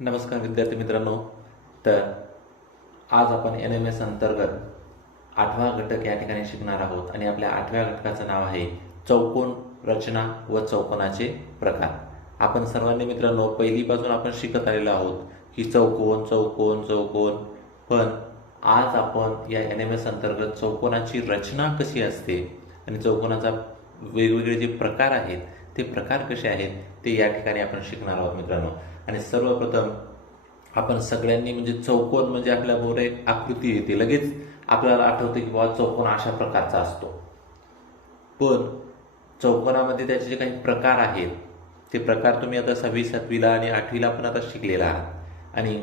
नमस्कार विद्यार्थी मित्रांनो. तर आज आपण NMS अंतर्गत 8वा घटक या ठिकाणी शिकणार आहोत आणि आपल्या 8व्या घटकाचं नाव आहे चौकोन रचना व चौकोनाचे प्रकार. आपण सर्वांनी मित्रांनो पहिलीपासून आपण शिकत आलेलो आहोत की चौकोन चौकोन चौकोन, पण आज आपण या NMS अंतर्गत चौकोनाची रचना कशी असते आणि चौकोनाचा वेगवेगळे जे प्रकार आहेत ते प्रकार कसे आहेत ते या ठिकाणी आपण शिकणार आहोत मित्रांनो. आणि सर्वप्रथम आपण सगळ्यांनी म्हणजे चौकोन म्हणजे आपल्याबरोबर एक आकृती येते, लगेच आपल्याला आठवते की बाबा चौकोन अशा प्रकारचा असतो. पण चौकोनामध्ये त्याचे जे काही प्रकार आहेत ते प्रकार तुम्ही आता 6वी 7वीला आणि 8वीला पण आता शिकलेला आहात. आणि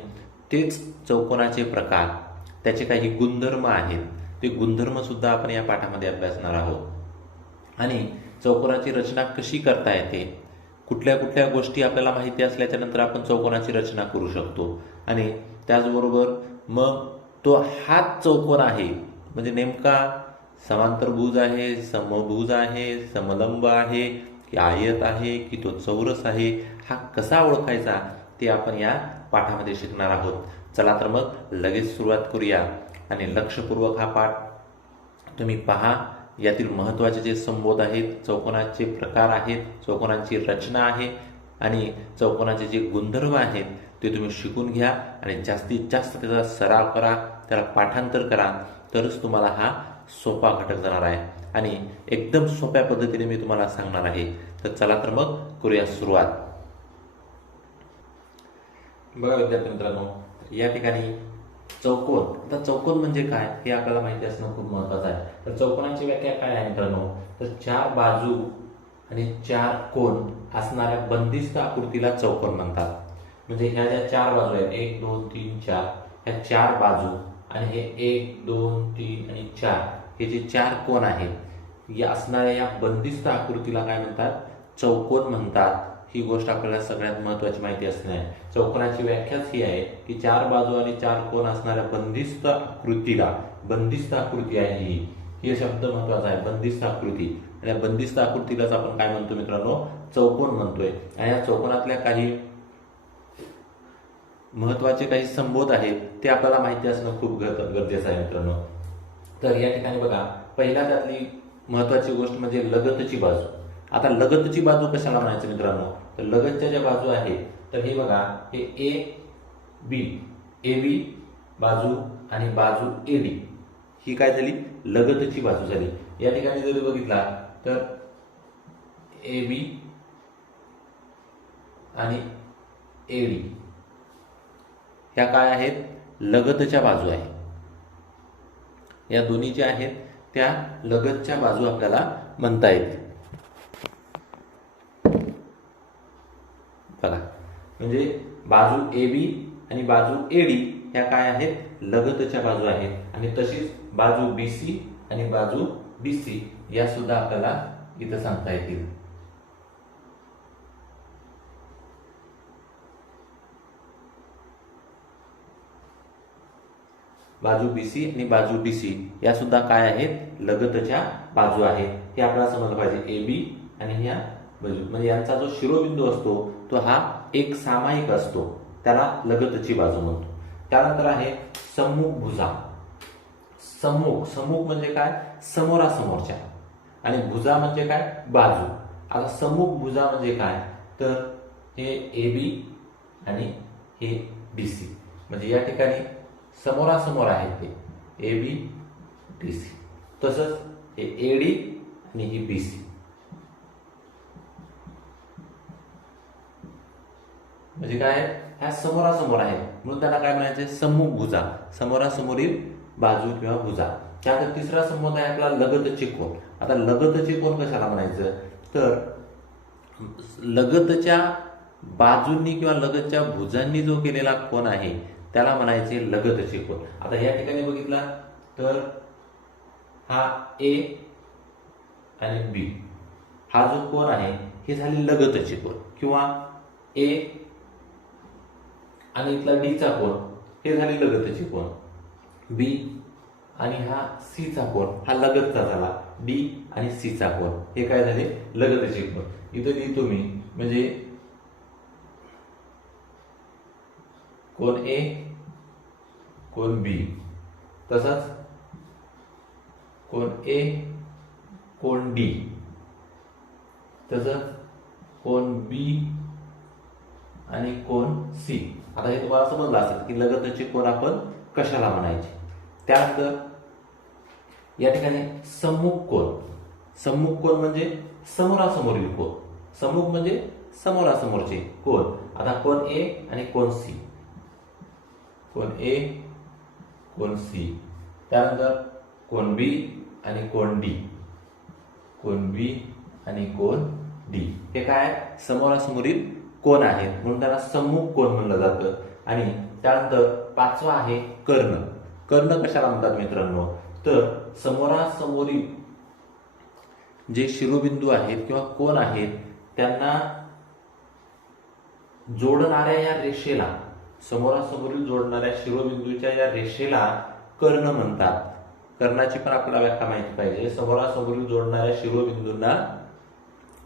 तेच चौकोनाचे प्रकार, त्याचे काही गुणधर्म आहेत, ते गुणधर्म सुद्धा आपण या पाठामध्ये अभ्यासणार आहोत. आणि चौकोनाची रचना कशी करता येते, कुठल्या कुठल्या गोष्टी आपल्याला माहिती असल्याच्या नंतर आपण चौकोनाची रचना करू शकतो. आणि त्याचबरोबर मग तो हाच चौकोन आहे म्हणजे नेमका समांतरभुज आहे, समभुज आहे, समलंब आहे की आयत आहे की तो चौरस आहे, हा कसा ओळखायचा ते आपण या पाठामध्ये शिकणार आहोत. चला तर मग लगेच सुरुवात करूया आणि लक्षपूर्वक हा पाठ तुम्ही पहा. यातील महत्त्वाचे जे संबोध आहेत, चौकोनाचे प्रकार आहेत, चौकोनाची रचना आहे आणि चौकोनाचे जे गुणधर्म आहेत ते तुम्ही शिकून घ्या आणि जास्तीत जास्त त्याचा सराव करा, त्याला पाठांतर करा, तरच तुम्हाला हा सोपा घटक जाणार आहे आणि एकदम सोप्या पद्धतीने मी तुम्हाला सांगणार आहे. तर चला तर मग करूया सुरुवात. बघा विद्यार्थी मित्रांनो, या ठिकाणी चौकोन, आता चौकोन म्हणजे काय हे आपल्याला माहिती असणं खूप महत्वाचं आहे. तर चौकोनाची व्याख्या काय आहे मित्रांनो, तर 4 बाजू आणि 4 कोन असणाऱ्या बंदिस्त आकृतीला चौकोन म्हणतात. म्हणजे ह्या ज्या 4 बाजू आहेत 1 2 3 4, ह्या 4 बाजू आणि हे 1 2 3 आणि 4 हे जे 4 कोन आहेत या असणाऱ्या या बंदिस्त आकृतीला काय म्हणतात, चौकोन म्हणतात. ही गोष्ट आपल्याला सगळ्यात महत्वाची माहिती असणे आहे. चौकोनाची व्याख्याच ही आहे की 4 बाजू आणि 4 कोन असणाऱ्या बंदिस्त आकृतीला, बंदिस्त आकृती आहे ही शब्द महत्वाचा आहे, बंदिस्त आकृती. आणि या बंदिस्त आकृतीलाच आपण काय म्हणतो मित्रांनो, चौकोन म्हणतोय. आणि या चौकोनातल्या काही महत्वाचे काही संबोध आहेत ते आपल्याला माहिती असणं खूप गरजेचं आहे मित्रांनो. तर या ठिकाणी बघा, पहिला त्यातली महत्वाची गोष्ट म्हणजे लगतची बाजू. आता लगतची बाजू कशाला म्हणायचं मित्रांनो, तर लगतच्या ज्या बाजू आहेत तर हे बघा, हे ए बी बाजू आणि बाजू एडी ही काय झाली, लगतची बाजू झाली. या ठिकाणी जर बघितला तर ए बी आणि एडी ह्या काय आहेत, लगतच्या बाजू आहेत. या दोन्ही ज्या आहेत त्या लगतच्या बाजू आपल्याला म्हणता येतील. बघा, म्हणजे बाजू ए बी आणि बाजू एडी ह्या काय आहेत, लगतच्या बाजू आहेत. आणि तशीच बाजू BC आणि बाजू BC या सुद्धा आपल्याला इथं सांगता येतील. बाजू BC आणि बाजू DC या सुद्धा काय आहेत, लगतच्या बाजू आहेत. हे आपल्याला समजलं पाहिजे. AB आणि ह्या बाजू म्हणजे यांचा जो शिरोबिंदू असतो तो हा एक सामायिक असतो, त्याला लगतची बाजू म्हणतो. त्यानंतर आहे सम्मुख भुजा. सम्मुख म्हणजे काय, समोरासमोरच्या, आणि भुजा म्हणजे काय, बाजू. आता सम्मुख भुजा म्हणजे काय, तर हे AB आणि हे BC म्हणजे या ठिकाणी समोरासमोर आहेत ते AB DC. तसंच हे AD आणि ही BC म्हणजे काय, ह्या समोरासमोर आहेत म्हणून त्यांना काय म्हणायचे, सम्मुख भुजा, समोरासमोरील बाजू किंवा भुजा. त्यानंतर तिसरा संबंध आहे आपला लगतचे कोन. आता लगतचे कोन कशाला म्हणायचं, तर लगतच्या बाजूंनी किंवा लगतच्या भुजांनी जो केलेला कोन आहे त्याला म्हणायचे लगतचे कोन. आता या ठिकाणी बघितला तर हा A आणि B हा जो कोन आहे हे झाले लगतचे कोन, किंवा A आणि इथला D चा कोन हे झाले लगतचे कोन. B आणि हा C चा कोन हा लगतचा झाला. D आणि C चा कोन हे काय झाले, लगतचे कोन. इथं लिहितो मी, म्हणजे कोन ए, कोन बी, तसंच कोन ए, कोन डी, तसंच कोन बी आणि कोन सी. आता हे तुम्हाला समजलं असेल की लगतचे कोन आपण कशाला म्हणायचे. त्यानंतर या ठिकाणी सम्मुख कोन. सम्मुख कोन म्हणजे समोरासमोरील कोन. सम्मुख म्हणजे समोरासमोरचे कोन. आता कोन ए आणि कोन सी, कोन ए, कोन सी. त्यानंतर कोन बी आणि कोन डी, कोन बी आणि कोन डी. हे काय समोरासमोरील कोन आहेत म्हणून त्याला सम्मुख कोन म्हणलं जातं. आणि त्यानंतर पाचवा आहे कर्ण. कर्ण कशाला म्हणतात मित्रांनो, तर समोरासमोरील जे शिरोबिंदू आहेत किंवा कोन आहेत त्यांना जोडणाऱ्या या रेषेला, समोरासमोरील जोडणाऱ्या शिरोबिंदूच्या या रेषेला कर्ण म्हणतात. कर्णाची पण आपल्याला व्याख्या माहिती पाहिजे. समोरासमोरील जोडणाऱ्या शिरोबिंदूंना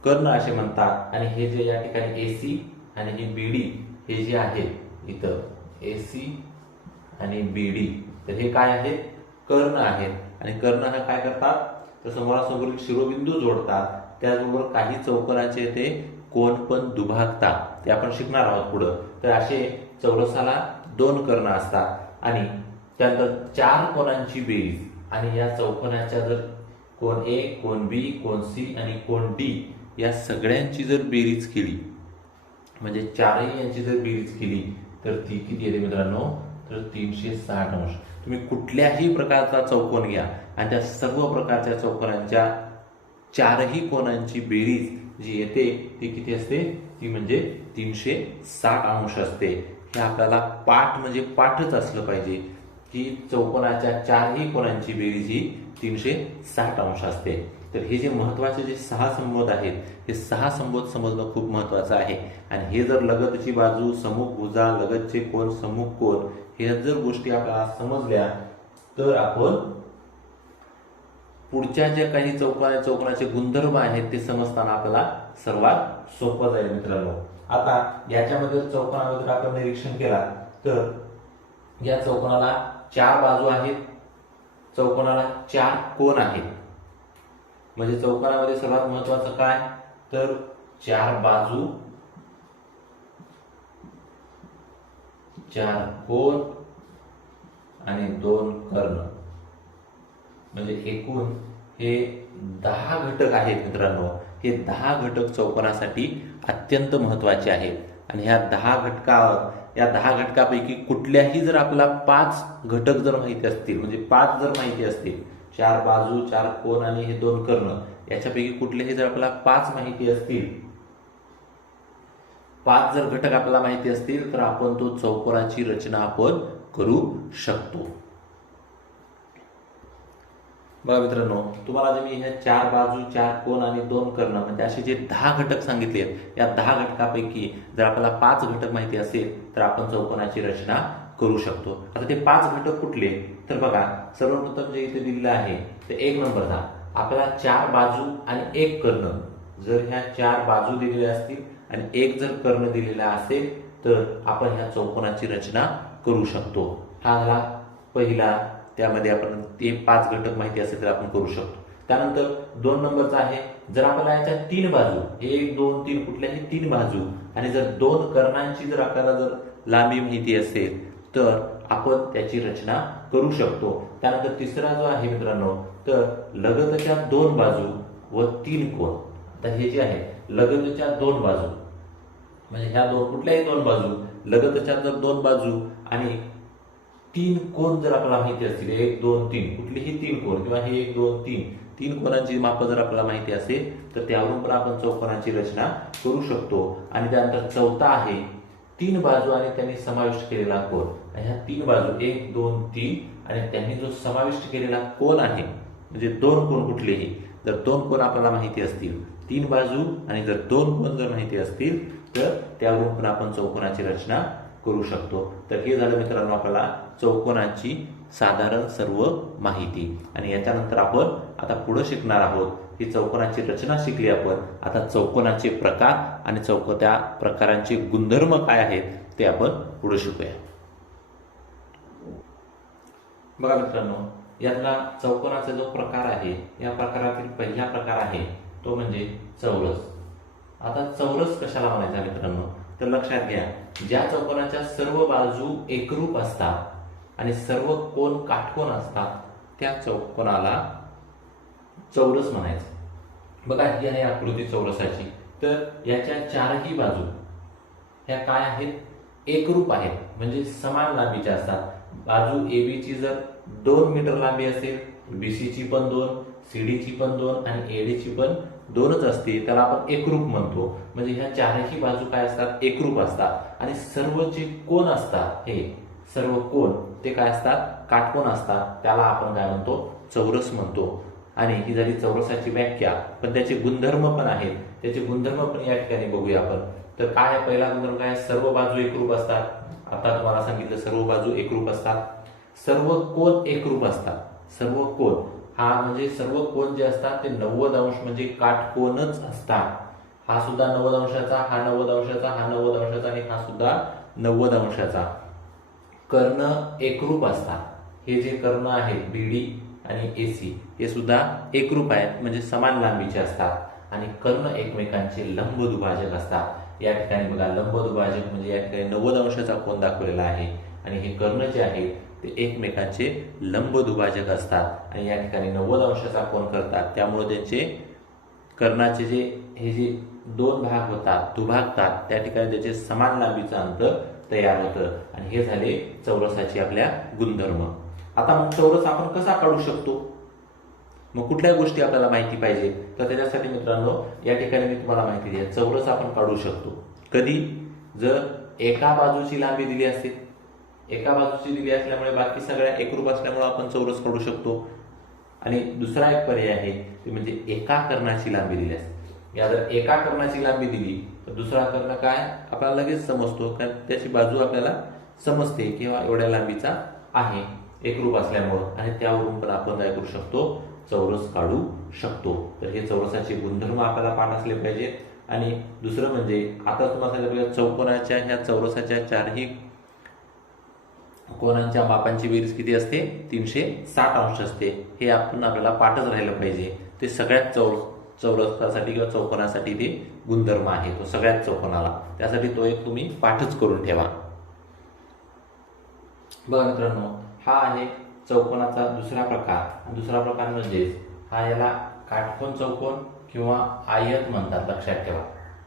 कर्ण असे म्हणतात. आणि हे जे या ठिकाणी एसी आणि हे बीडी हे जे आहे इथं एसी आणि बीडी, तर हे काय आहेत, कर्ण आहेत. आणि कर्ण हा काय करतात, तर समोरासमोरील शिरोबिंदू जोडतात. त्याचबरोबर काही चौकोनाचे ते कोन पण दुभागतात. ते आपण शिकणार आहोत पुढं. तर असे चौरसाला 2 कर्ण असतात आणि त्यानंतर 4 कोनांची बेरीज. आणि या चौकोनाच्या जर कोन ए, कोन बी, कोन सी आणि कोन डी या सगळ्यांची जर बेरीज केली, म्हणजे चारही यांची जर बेरीज केली तर ती किती येते मित्रांनो, तर 360 अंश. तुम्ही कुठल्याही प्रकारचा चौकोन घ्या आणि त्या सर्व प्रकारच्या चौकोनांच्या चारही कोनांची बेरीज जी येते ती किती असते, ती म्हणजे 360 अंश असते. हे आपल्याला पाठ म्हणजे पाठच असलं पाहिजे की चौकोनाच्या चारही कोनांची बेरीज ही 360 अंश असते. तर हे जे महत्वाचे जे 6 संबोध आहेत, हे 6 संबोध समजणं खूप महत्वाचं आहे. आणि हे जर लगतची बाजू, सम्मुख भुजा, लगतचे कोन, सम्मुख कोन, हे जर गोष्टी आपल्याला समजल्या तर आपण पुढच्या ज्या काही चौकोनाचे गुणधर्म आहेत ते समजताना आपल्याला सर्वात सोपं जाईल मित्रांनो. आता याच्यामध्ये चौकोनावर जर आपण निरीक्षण केला तर या चौकोनाला 4 बाजू आहेत, चौकोनाला 4 कोन आहेत. म्हणजे चौकोनामध्ये सर्वात महत्वाचं काय, तर 4 बाजू, 4 कोन आणि 2 कर्ण. म्हणजे एकूण हे 10 घटक आहेत मित्रांनो. हे 10 घटक चौकोनासाठी अत्यंत महत्वाचे आहेत. आणि ह्या 10 घटकापैकी कुठल्याही जर आपल्याला 5 घटक जर माहिती असतील, म्हणजे 5 जर माहिती असतील, 4 बाजू, 4 कोन आणि हे 2 कर्ण, याच्यापैकी कुठलेही जर आपल्याला 5 माहिती असतील, 5 जर घटक आपल्याला माहिती असतील तर आपण तो चौकोनाची रचना आपण करू शकतो. बघा मित्रांनो, तुम्हाला जे मी ह्या 4 बाजू, 4 कोन आणि 2 कर्ण म्हणजे असे जे 10 घटक सांगितले, या 10 घटकापैकी जर आपल्याला 5 घटक माहिती असेल तर आपण चौकोनाची रचना करू शकतो. आता ते 5 घटक कुठले, तर बघा सर्वप्रथम जे इथे दिलेलं आहे ते 1 नंबरचा आपल्याला 4 बाजू आणि 1 कर्ण. जर ह्या 4 बाजू दिलेल्या असतील आणि 1 जर कर्ण दिलेला असेल तर आपण ह्या चौकोनाची रचना करू शकतो. हा झाला पहिला. त्यामध्ये आपण ते 5 घटक माहिती असेल तर आपण करू शकतो. त्यानंतर 2 नंबरचा आहे, जर आपल्याला याच्या 3 बाजू, 1, 2, 3 कुठल्याही 3 बाजू आणि जर 2 कर्णांची जर आपल्याला जर लांबी माहिती असेल तर आपण त्याची रचना करू शकतो. त्यानंतर तिसरा जो आहे मित्रांनो, तर लगतच्या 2 बाजू व 3 कोन. आता हे जे आहे लगतच्या 2 बाजू म्हणजे ह्या कुठल्याही 2 बाजू, लगतच्या जर 2 बाजू आणि 3 कोन जर आपल्याला माहिती असतील, 1, 2, 3 कुठलीही 3 कोन किंवा हे 1, 2, 3 कोनांची माप जर आपल्याला माहिती असेल तर त्यावरून पण आपण चौकोनाची रचना करू शकतो. आणि त्यानंतर चौथा आहे 3 बाजू आणि त्यांनी समाविष्ट केलेला कोन. ह्या 3 बाजू 1, 2, 3 आणि त्यांनी जो समाविष्ट केलेला कोन आहे, म्हणजे 2 कोन कुठलेही, जर 2 कोन आपल्याला माहिती असतील, 3 बाजू आणि जर 2 कोन जर माहिती असतील तर त्यावरून पण आपण चौकोनाची रचना करू शकतो. तर हे झालं मित्रांनो आपल्याला चौकोनाची साधारण सर्व माहिती. आणि याच्यानंतर आपण आता पुढे शिकणार आहोत. ही चौकोनाची रचना शिकली आपण. आता चौकोनाचे प्रकार आणि त्या प्रकारांचे गुणधर्म काय आहेत ते आपण पुढे शिकूया. बघा मित्रांनो, यातला चौकोनाचा जो प्रकार आहे, या प्रकारातील पहिला प्रकार आहे तो म्हणजे चौरस. आता चौरस कशाला म्हणायचा मित्रांनो, तर लक्षात घ्या, ज्या चौकोनाच्या सर्व बाजू एकरूप असतात आणि सर्व कोन काटकोन असतात त्या चौकोनाला चौरस म्हणायचं. बघा, ही आहे आकृती चौरसाची. तर याच्या चारही बाजू ह्या काय आहेत, एकरूप आहेत, म्हणजे समान लांबीच्या असतात. बाजू AB ची जर 2 मीटर लांबी असेल, BC ची पण 2, CD ची पण 2 आणि AD ची पण 2च असते, त्याला आपण एकरूप म्हणतो. म्हणजे ह्या चारही बाजू काय असतात, एकरूप असतात आणि सर्व जे कोन असतात, हे सर्व कोन ते काय असतात, काटकोन असतात. त्याला आपण काय म्हणतो, चौरस म्हणतो. आणि ही झाली चौरसाची व्याख्या. पण त्याचे गुणधर्म पण आहेत, त्याचे गुणधर्म पण या ठिकाणी बघूया आपण. तर काय आहे पहिला गुणधर्म, काय, सर्व बाजू एकरूप असतात. आता तुम्हाला सांगितलं सर्व बाजू एकरूप असतात, सर्व कोन एकरूप असतात. सर्व कोन हा म्हणजे सर्व कोन जे असतात ते 90 अंश म्हणजे काटकोनच असतात. हा सुद्धा 90 अंशाचा, हा 90 अंशाचा, हा 90 अंशाचा आणि हा सुद्धा 90 अंशाचा. कर्ण एकरूप असतात. हे जे कर्ण आहेत BD आणि AC हे सुद्धा एकरूप आहेत, म्हणजे समान लांबीचे असतात आणि कर्ण एकमेकांचे लंब दुभाजक असतात. या ठिकाणी बघा, लंब दुभाजक म्हणजे या ठिकाणी 90 अंशाचा कोन दाखवलेला आहे आणि हे कर्ण जे आहेत ते एकमेकांचे लंब दुभाजक असतात आणि या ठिकाणी 90 अंशाचा कोन करतात. त्यामुळे त्यांचे कर्णाचे हे जे 2 भाग होतात, दुभागतात, त्या ठिकाणी त्याचे समान लांबीचं अंतर तयार होतं आणि हे झाले चौरसाचे आपल्या गुणधर्म. आता मग चौरस आपण कसा काढू शकतो, मग कुठल्या गोष्टी आपल्याला माहिती पाहिजे, तर त्याच्यासाठी मित्रांनो या ठिकाणी मी तुम्हाला माहिती द्या. चौरस आपण काढू शकतो कधी, जर एका बाजूची लांबी दिली असेल, एका बाजूची दिली असल्यामुळे बाकी सगळ्या एकरूप असल्यामुळे आपण चौरस काढू शकतो. आणि दुसरा एक पर्याय आहे ते म्हणजे एका कर्णाची लांबी दिली असेल. या जर एका कर्णाची लांबी दिली तर दुसरा कर्ण काय आपल्याला लगेच समजतो, कारण त्याची बाजू आपल्याला समजते किंवा एवढ्या लांबीचा आहे एकरूप असल्यामुळं, आणि त्यावरून पण आपण काय करू शकतो, चौरस काढू शकतो. तर हे चौरसाचे गुणधर्म आपल्याला पाठ असले पाहिजे. आणि दुसरं म्हणजे आता तुम्हाला सांगितलं, चौकोनाच्या ह्या चौरसाच्या चारही कोनांच्या मापांची बेरीज किती असते, 360 अंश असते. हे आपण आपल्याला पाठच राहिलं पाहिजे. ते सगळ्यात चौरसासाठी किंवा चौकोनासाठी ते गुणधर्म आहे, तो सगळ्यात चौकोनाला, त्यासाठी तो एक तुम्ही पाठच करून ठेवा. बघा मित्रांनो, हा आहे चौकोनाचा दुसरा प्रकार. दुसरा प्रकार म्हणजे हा, याला काटकोन चौकोन किंवा आयत म्हणतात, लक्षात ठेवा.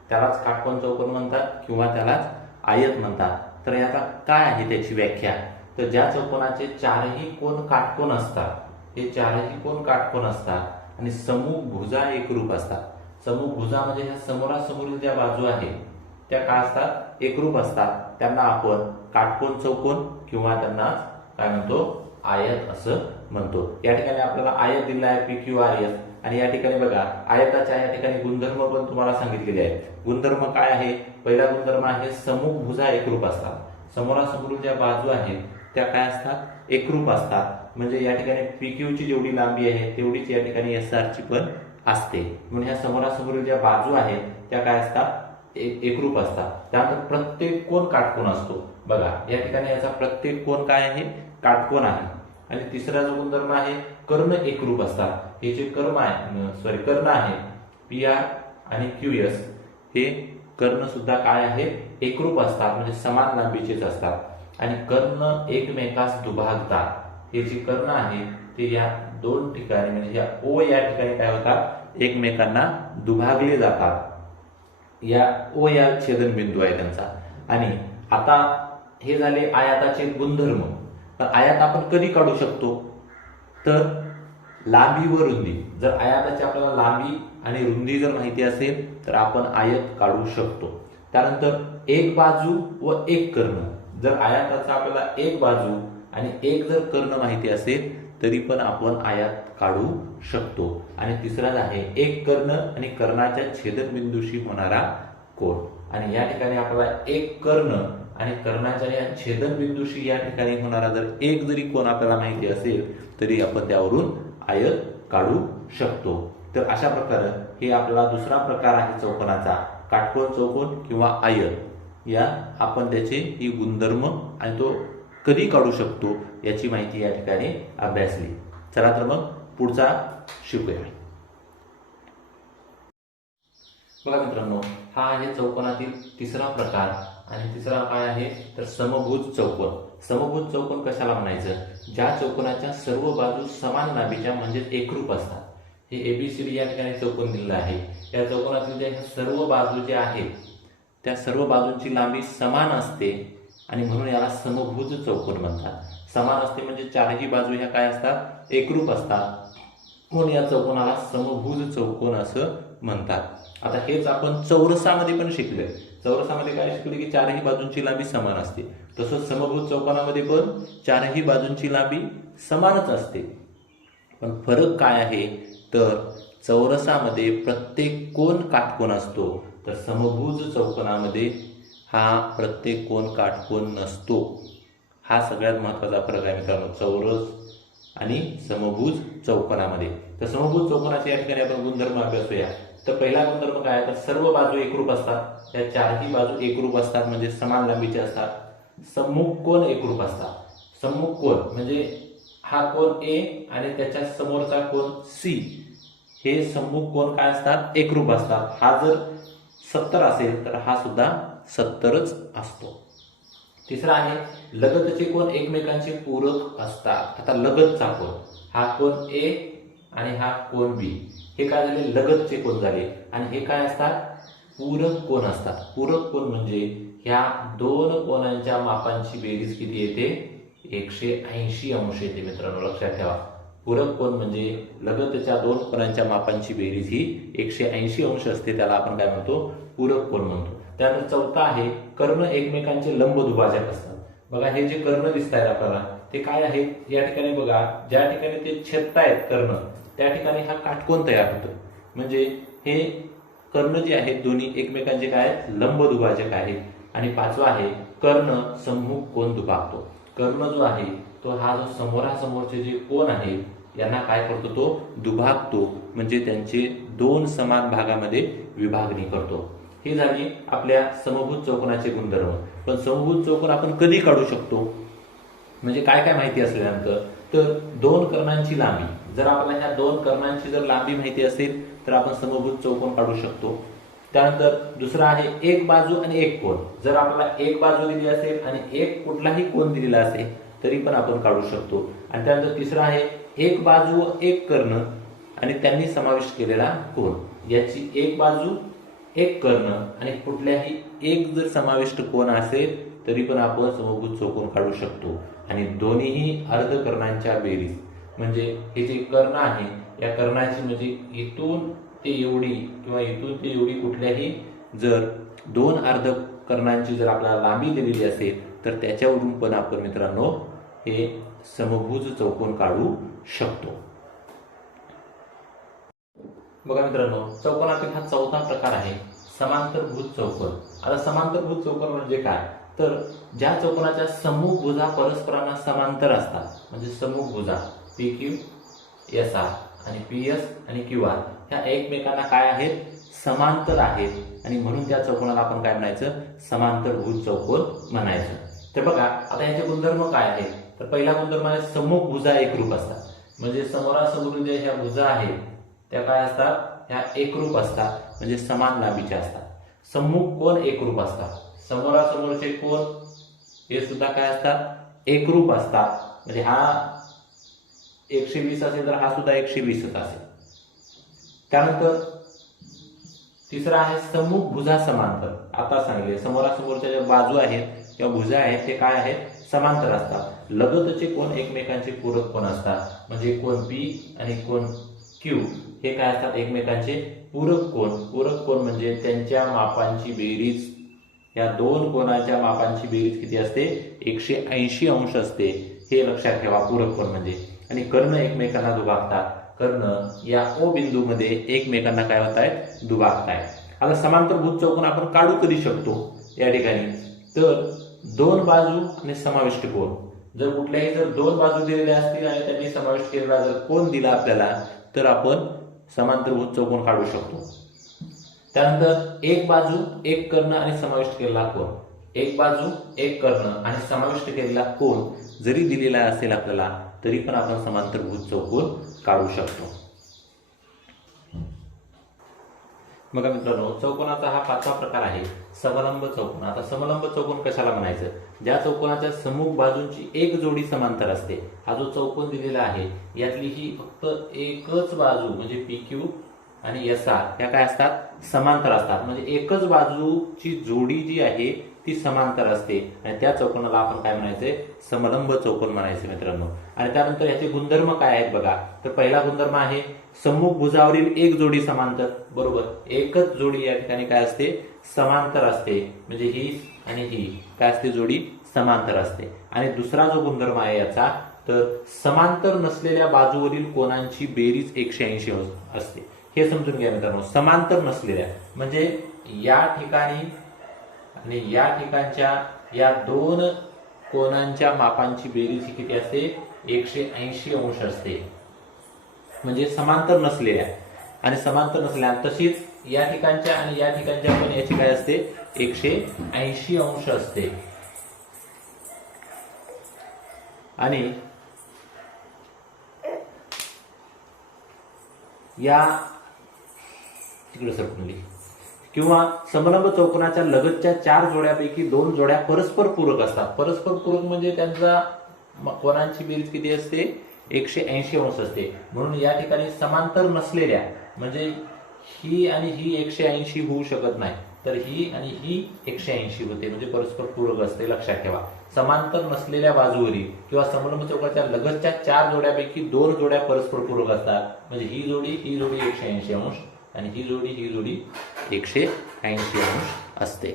त्यालाच काटकोन चौकोन म्हणतात किंवा त्यालाच आयत म्हणतात. तर याचा काय आहे त्याची व्याख्या, तर ज्या चौकोनाचे चारही कोन काटकोन असतात, हे चारही कोन काटकोन असतात आणि समूह भुजा एकरूप असतात. समूह भुजा म्हणजे ह्या समोरासमोरील ज्या बाजू आहेत त्या काय असतात, एकरूप असतात. त्यांना आपण काटकोन चौकोन किंवा त्यांना काय म्हणतो, आयत असं म्हणतो. या ठिकाणी आपल्याला आयत दिला आहे PQRS, आणि या ठिकाणी बघा आयताच्या या ठिकाणी गुणधर्म पण तुम्हाला सांगितलेले आहेत. गुणधर्म काय आहे, पहिला गुणधर्म आहे समूह भुजा एकरूप असतात. समोरासमोरील ज्या बाजू आहेत त्या काय असतात, एकरूप असतात. म्हणजे या ठिकाणी PQ ची जेवढी लांबी आहे तेवढीच या ठिकाणी SR ची पण असते. म्हणून ह्या समोरासमोरील ज्या बाजू आहेत त्या काय असतात, एकरूप असतात. त्यानंतर प्रत्येक कोन काटकोन असतो. बघा या ठिकाणी याचा प्रत्येक कोन काय आहे, काटकोन आहे. आणि तिसरा जो गुणधर्म आहे, कर्ण एकरूप असतात. हे जे कर्ण आहे PR आणि QS, हे कर्ण सुद्धा काय आहेत, एकरूप असतात, म्हणजे समान लांबीचेच असतात. आणि कर्ण एकमेकास दुभागतात. हे जे कर्ण आहे ते या दोन ठिकाणी म्हणजे या O या ठिकाणी काय होतात, एकमेकांना दुभागले जातात. या O या छेदनबिंदू आहे त्यांचा. आणि आता हे झाले आयताचे गुणधर्म. तर आयत आपण कधी काढू शकतो, तर लांबी व रुंदी. जर आयताची आपल्याला लांबी आणि रुंदी जर माहिती असेल तर आपण आयत काढू शकतो. त्यानंतर एक बाजू व एक कर्ण. जर आयताचा आपल्याला एक बाजू आणि एक जर कर्ण माहिती असेल तरी पण आपण आयत काढू शकतो. आणि तिसरा आहे एक कर्ण आणि कर्णाच्या छेदनबिंदूशी होणारा कोन. आणि या ठिकाणी आपल्याला एक कर्ण आणि कर्णाच्या या छेदनबिंदूशी या ठिकाणी होणारा जर एक जरी कोन आपल्याला माहिती असेल तरी आपण त्यावरून आयत काढू शकतो. तर अशा प्रकारे हे आपला दुसरा प्रकार आहे चौकोनाचा, काटकोन चौकोन किंवा आयत. या आपण त्याचे ही गुणधर्म आणि तो कधी काढू शकतो याची माहिती या ठिकाणी अभ्यासली. चला तर मग पुढचा शिकूया. बघा मित्रांनो, हा आहे चौकोनातील तिसरा प्रकार. आणि तिसरा काय आहे तर समभुज चौकोन. समभुज चौकोन कशाला म्हणायचं? ज्या चौकोनाच्या सर्व बाजू समान लांबीच्या म्हणजे एकरूप असतात. हे एबीसीडी या ठिकाणी चौकोन दिलेला आहे. या चौकोनातील ज्या सर्व बाजू ज्या आहेत त्या सर्व बाजूंची लांबी समान असते आणि म्हणून याला समभुज चौकोन म्हणतात. समान असते म्हणजे चारही बाजू ह्या काय असतात? एकरूप असतात, म्हणून या चौकोनाला समभुज चौकोन असं म्हणतात. आता हेच आपण चौरसामध्ये पण शिकले. चौरसामध्ये काय शिकले की चारही बाजूंची लांबी समान असते. तसंच समभुज चौकोनामध्ये पण चारही बाजूंची लांबी समानच असते. पण फरक काय आहे तर चौरसामध्ये प्रत्येक कोन काटकोन असतो, तर समभुज चौकोनामध्ये हा प्रत्येक कोन काटकोन नसतो. हा सगळ्यात महत्त्वाचा फरक आहे मित्रांनो चौरस आणि समभुज चौकोनामध्ये. तर समभुज चौकोनाचे या ठिकाणी आपण गुणधर्म अभ्यासूया. तर पहिला गुणधर्म काय आहे तर सर्व बाजू एकरूप असतात. त्या चारही बाजू एकरूप असतात म्हणजे समान लांबीचे असतात. सम्मुख कोन एकरूप असतात. सम्मुख कोन म्हणजे हा कोन ए आणि त्याच्या समोरचा कोन सी, हे सम्मुख कोन काय असतात? एकरूप असतात. हा जर 70 असेल तर हा सुद्धा 70च असतो. तिसरा आहे लगतचे कोन एकमेकांचे पूरक असतात. आता लगतचा कोन, हा कोन ए आणि हा कोन बी, हे काय झाले? लगतचे कोन झाले. आणि हे काय असतात? पूरक कोन असतात. पूरक कोन म्हणजे ह्या दोन कोनांच्या मापांची बेरीज किती येते? 180 अंश येते. मित्रांनो लक्षात ठेवा, पूरक कोन म्हणजे लगतच्या दोन कोनांच्या मापांची बेरीज ही 180 अंश असते. त्याला आपण काय म्हणतो? पूरक कोन म्हणतो. त्यानंतर चौथा आहे कर्ण एकमेकांचे लंब दुभाजक असतात. बघा हे जे कर्ण दिसत आहेत आपल्याला ते काय आहेत? या ठिकाणी बघा, ज्या ठिकाणी ते छेदतायत कर्ण त्या ठिकाणी हा काटकोन तयार होतो. म्हणजे हे कर्ण जे आहेत दोन्ही एकमेकांचे काय आहेत? लंब दुभाजक आहेत. आणि पाचवा आहे कर्ण सम्मुख कोन दुभागतो. कर्ण जो आहे तो हा जो समोरासमोरचे जे कोन आहेत यांना काय करतो? तो दुभागतो, म्हणजे त्यांचे दोन समान भागामध्ये विभागणी करतो. ही झाली आपल्या समभुज चौकोनाचे गुणधर्म. पण समभुज चौकोन आपण कधी काढू शकतो म्हणजे काय काय माहिती असल्यानंतर तर दोन कर्णांची लांबी, जर आपल्याला ह्या दोन कर्णांची जर लांबी माहिती असेल तर आपण समभुज चौकोन काढू शकतो. त्यानंतर दुसरा आहे एक बाजू आणि एक कोन. जर आपल्याला एक बाजू दिली असेल आणि एक कुठलाही कोन दिलेला असेल तरी पण आपण काढू शकतो. आणि त्यानंतर तिसरा आहे एक बाजू व एक कर्ण आणि त्यांनी समाविष्ट केलेला कोन. याची एक बाजू एक कर्ण आणि कुठल्याही एक जर समाविष्ट कोन असेल तरी पण आपण समभुज चौकोन काढू शकतो. आणि दोन्हीही अर्धकर्णांच्या बेरीज म्हणजे हे जे कर्ण आहे या कर्णाची म्हणजे इथून ते एवढी किंवा इथून ते एवढी कुठल्याही जर दोन अर्धकर्णांची जर आपल्याला लांबी दिलेली असेल तर त्याच्यावरून पण आपण मित्रांनो हे समभुज चौकोन काढू शकतो. बघा मित्रांनो, चौकोनातील हा चौथा प्रकार आहे समांतरभुज चौकोन. आता समांतरभुज चौकोन म्हणजे काय तर ज्या चौकोनाच्या सम्मुख भुजा परस्परांना समांतर असतात, म्हणजे सम्मुख भुजा PQ SR आणि PS आणि QR ह्या एकमेकांना काय आहेत? समांतर आहेत. आणि म्हणून त्या चौकोनाला आपण काय म्हणायचं? समांतरभुज चौकोन म्हणायचं. तर बघा आता याचे गुणधर्म काय आहेत तर पहिला गुणधर्म आहे सम्मुख भुजा एकरूप असतात. म्हणजे समोरासमोरून ज्या ह्या भुजा आहेत त्या काय असतात? ह्या एकरूप असतात म्हणजे समान लांबीच्या असतात. सम्मुख कोन एकरूप असतात. समोरासमोरचे कोन हे सुद्धा काय असतात? एकरूप असतात. म्हणजे हा 120 असेल तर हा सुद्धा 120 असेल. त्यानंतर तिसरा आहे सम्मुख भुजा समांतर. आता सांगितले समोरासमोरच्या ज्या बाजू आहेत किंवा भुजा आहेत ते काय आहेत? समांतर असतात. लगतचे कोन एकमेकांचे पूरक कोन असतात. म्हणजे कोन P आणि कोन Q हे काय असतात? एकमेकांचे पूरक कोन. पूरक कोन म्हणजे त्यांच्या मापांची बेरीज, या दोन कोनाच्या मापांची बेरीज किती असते? 180 अंश असते. हे लक्षात ठेवा पूरक कोन म्हणजे. आणि कर्ण एकमेकांना दुभागतात. कर्ण या O बिंदूमध्ये एकमेकांना काय होत आहेत? दुभागतायत. आता समांतरभुज चौकोन आपण काढू कधी शकतो या ठिकाणी तर दोन बाजू आणि समाविष्ट कोन. जर कुठल्याही जर दोन बाजू दिलेल्या असतील आणि त्यांनी समाविष्ट केलेला जर कोन दिला आपल्याला तर आपण समांतरभुज चौकोन काढू शकतो. त्यानंतर एक बाजू एक कर्ण आणि समाविष्ट केलेला कोन. एक बाजू, एक कर्ण आणि समाविष्ट केलेला कोन जरी दिलेला असेल आपल्याला, तरी पण आपण समांतरभुज चौकोन काढू शकतो. बघा मित्रांनो, चौकोनाचा हा 5वा प्रकार आहे समलंब चौकोन. आता समलंब चौकोन कशाला म्हणायचं? ज्या चौकोनाच्या सम्मुख बाजूंची एक जोडी समांतर असते. हा जो चौकोन दिलेला आहे यातली ही फक्त एकच बाजू म्हणजे PQ आणि SR ह्या काय असतात? समांतर असतात. म्हणजे एकच बाजूची जोडी जी आहे ती समांतर असते आणि त्या चौकोनाला आपण काय म्हणायचंय? समलंब चौकोन म्हणायचे मित्रांनो. आणि त्यानंतर याचे गुणधर्म काय आहेत बघा. तर पहिला गुणधर्म आहे सम्मुख भुजावरील एक जोडी समांतर. बरोबर, एकच जोडी या ठिकाणी काय असते? समांतर असते. म्हणजे ही आणि ही काय असते? जोडी समांतर असते. आणि दुसरा जो गुणधर्म आहे याचा, तर समांतर नसलेल्या बाजूवरील कोनांची बेरीज 180 असते. हे समजून घ्या मित्रांनो. समांतर नसलेल्या म्हणजे या ठिकाणी आणि या ठिकाणच्या या दोन कोनांच्या मापांची बेरीज किती असते? 180 अंश असते. म्हणजे समांतर नसलेल्या आणि समांतर नसलेल्या. तशीच या ठिकाणच्या आणि या ठिकाणच्या पण याची काय असते? 180 अंश असते. आणि या तिकडे सरकली किंवा समलंब चौकोनाच्या लगतच्या 4 जोड्यापैकी 2 जोड्या परस्पर पूरक असतात. परस्पर पूरक म्हणजे त्यांचा कोनांची बेरीज किती असते? 180 अंश असते. म्हणून या ठिकाणी समांतर नसलेल्या म्हणजे ही आणि ही 180 होऊ शकत नाही, तर ही आणि ही 180 होते. म्हणजे परस्पर पूरक असते. लक्षात ठेवा. समांतर नसलेल्या बाजूवरील किंवा समलंब चौकोनाच्या लगतच्या 4 जोड्यापैकी 2 जोड्या परस्पर पूरक असतात. म्हणजे ही जोडी 180 अंश आणि ही जोडी 180 अंश असते.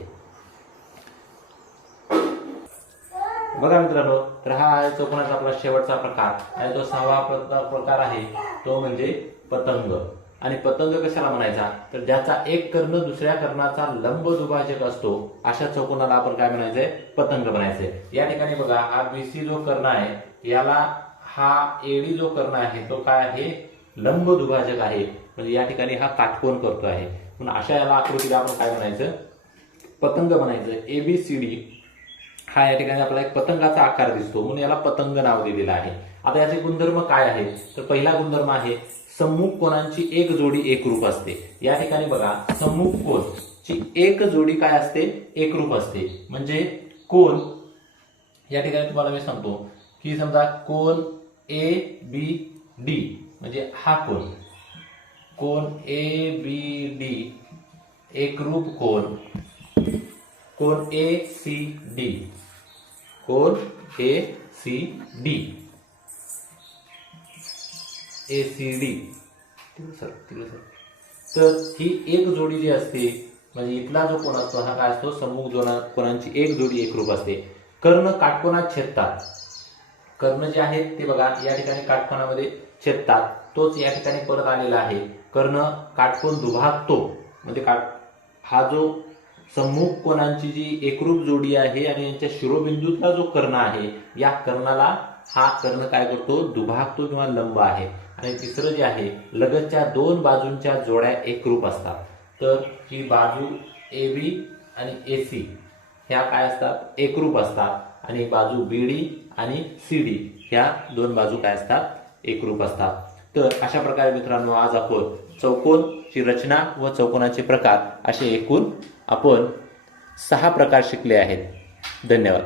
बघा मित्रांनो, तर हा आहे चौकोनाचा आपला शेवटचा प्रकार आणि तो 6वा प्रकार आहे तो म्हणजे पतंग. आणि पतंग कशाला म्हणायचा? तर ज्याचा एक कर्ण दुसऱ्या कर्णाचा लंब दुभाजक असतो अशा चौकोनाला आपण काय म्हणायचंय? पतंग म्हणायचंय. या ठिकाणी बघा, हा BC जो कर्ण आहे याला हा AD जो कर्ण आहे तो काय आहे? लंब दुभाजक आहे. म्हणजे या ठिकाणी हा काटकोन करतो आहे. म्हणून अशा याला आकृतीला आपण काय म्हणायचं? पतंग म्हणायचं. ABCD हा या ठिकाणी आपल्याला एक पतंगाचा आकार दिसतो म्हणून याला पतंग नाव दिलेलं आहे. आता याचे गुणधर्म काय आहेत? तर पहिला गुणधर्म आहे सम्मुख कोनांची एक जोडी एकरूप असते. या ठिकाणी बघा, सम्मुख कोनची एक जोडी काय असते? एकरूप असते. म्हणजे कोन या ठिकाणी तुम्हाला मी सांगतो की समजा कोन ABD म्हणजे हा कोन ABD एकरूप कोन ACD तर ही एक जोडी जी असते म्हणजे इथला जो कोन असतो हा काय असतो? सम्मुख कोनांची एक जोडी एकरूप असते. कर्ण काटकोनात छेदतात. कर्ण जे आहेत ते बघा या ठिकाणी काटकोनामध्ये छेदतात. तोच या ठिकाणी परत आलेला आहे. कर्ण काटकोन दुभागतो म्हणजे हा जो सम्मुख कोनांची जी एकरूप जोडी आहे आणि यांच्या शिरोबिंदूतला जो कर्ण आहे या कर्णाला हा कर्ण काय करतो? दुभागतो किंवा लंब आहे. आणि तिसरं जे आहे, लगतच्या 2 बाजूंच्या जोड्या एकरूप असतात. तर ही बाजू AB आणि AC ह्या काय असतात? एकरूप असतात. आणि बाजू BD आणि CD ह्या 2 बाजू काय असतात? एकरूप असतात. तर अशा प्रकारे मित्रांनो आज आपण चौकोनची रचना व चौकोनाचे प्रकार असे एकूण आपण 6 प्रकार शिकले आहेत. धन्यवाद.